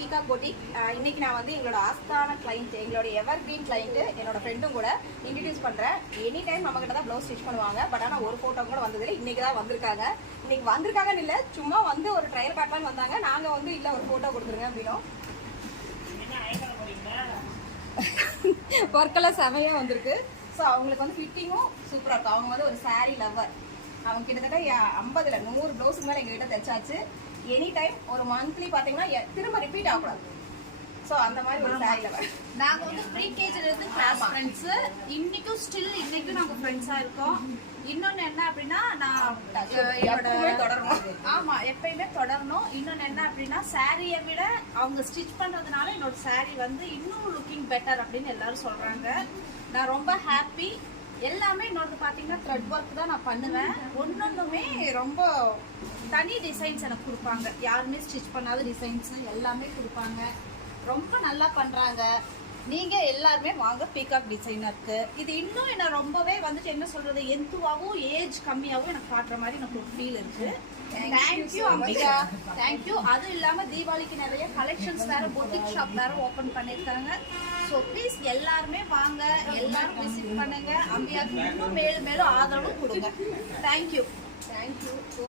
Peacock boutique. இன்னைக்கு நான் வந்து எங்களோட ஆஸ்தான கிளைண்ட், எங்களோட எவர் கிரீன் கிளைண்ட், என்னோட ஃப்ரெண்டும் கூட இன்ட்ரடியூஸ் பண்ணுறேன். எனி டைம் நம்ம கிட்ட தான் ப்ளவுஸ் ஸ்டிச் பண்ணுவாங்க. பட் ஆனால் ஒரு ஃபோட்டோ கூட வந்ததில்லை. இன்னைக்கு தான் வந்திருக்காங்க. இன்னைக்கு வந்திருக்காங்கன்னு இல்லை, சும்மா வந்து ஒரு ட்ரையல் காட்டலான்னு வந்தாங்க. நாங்கள் வந்து இல்லை, ஒரு ஃபோட்டோ கொடுத்துருங்க அப்படின்னோம். ஒர்க்கெல்லாம் செமையாக வந்திருக்கு. ஸோ அவங்களுக்கு வந்து ஃபிட்டிங்கும் சூப்பராக இருக்கும். அவங்க வந்து ஒரு சாரீ லவ்வர். அவங்க கிட்டத்தட்ட 50 100 ப்ளவுஸுக்கு மேலே எங்ககிட்ட தைச்சாச்சு. எனி டைம் ஒரு மந்த்லி பார்த்தீங்கன்னா திரும்ப ரிப்பீட் ஆகக்கூடாது. ஸோ அந்த மாதிரி ஒரு சாரீ லவ்வர். நாங்கள் வந்து ப்ரீகேஜிலேருந்து கிளாஸ் ஃப்ரெண்ட்ஸு. இன்னைக்கும் நாங்கள் ஃப்ரெண்ட்ஸாக இருக்கோம். இன்னொன்று என்ன அப்படின்னா, நான் தொடரணும். ஆமாம், எப்பயுமே தொடரணும். இன்னொன்று என்ன அப்படின்னா, சாரியை விட அவங்க ஸ்டிச் பண்ணுறதுனால என்னோட சாரீ வந்து இன்னும் லுக்கிங் பெட்டர் அப்படின்னு எல்லாரும் சொல்கிறாங்க. நான் ரொம்ப ஹாப்பி. எல்லாமே என்னோடது பார்த்தீங்கன்னா த்ரெட் ஒர்க் தான் நான் பண்ணுவேன். ஒன்னொன்றுமே ரொம்ப தனி டிசைன்ஸ் எனக்கு கொடுப்பாங்க. யாருமே ஸ்டிச் பண்ணாத டிசைன்ஸ் எல்லாமே கொடுப்பாங்க. ரொம்ப நல்லா பண்ணுறாங்க. நீங்கள் எல்லாருமே வாங்க பீகாக் டிசைனருக்கு. இது இன்னும் என்ன ரொம்பவே வந்துட்டு என்ன சொல்கிறது, எந்துவாகவும் ஏஜ் கம்மியாகவும் எனக்கு காட்டுற மாதிரி எனக்கு ஒரு ஃபீல் இருக்குது. Thank you Ambika, thank you. அதுவும் இல்லாமல் தீபாவளிக்கு நிறைய கலெக்ஷன்ஸ் வேறு, பொட்டிக் ஷாப் வேறு ஓப்பன் பண்ணியிருக்காங்க. ஸோ ப்ளீஸ் எல்லாருமே வாங்க, எல்லாரும் விசிட் பண்ணுங்க. அம்பிகாவுக்கு இன்னும் மேலும் மேலும் ஆதரவு கொடுங்க. தேங்க்யூ.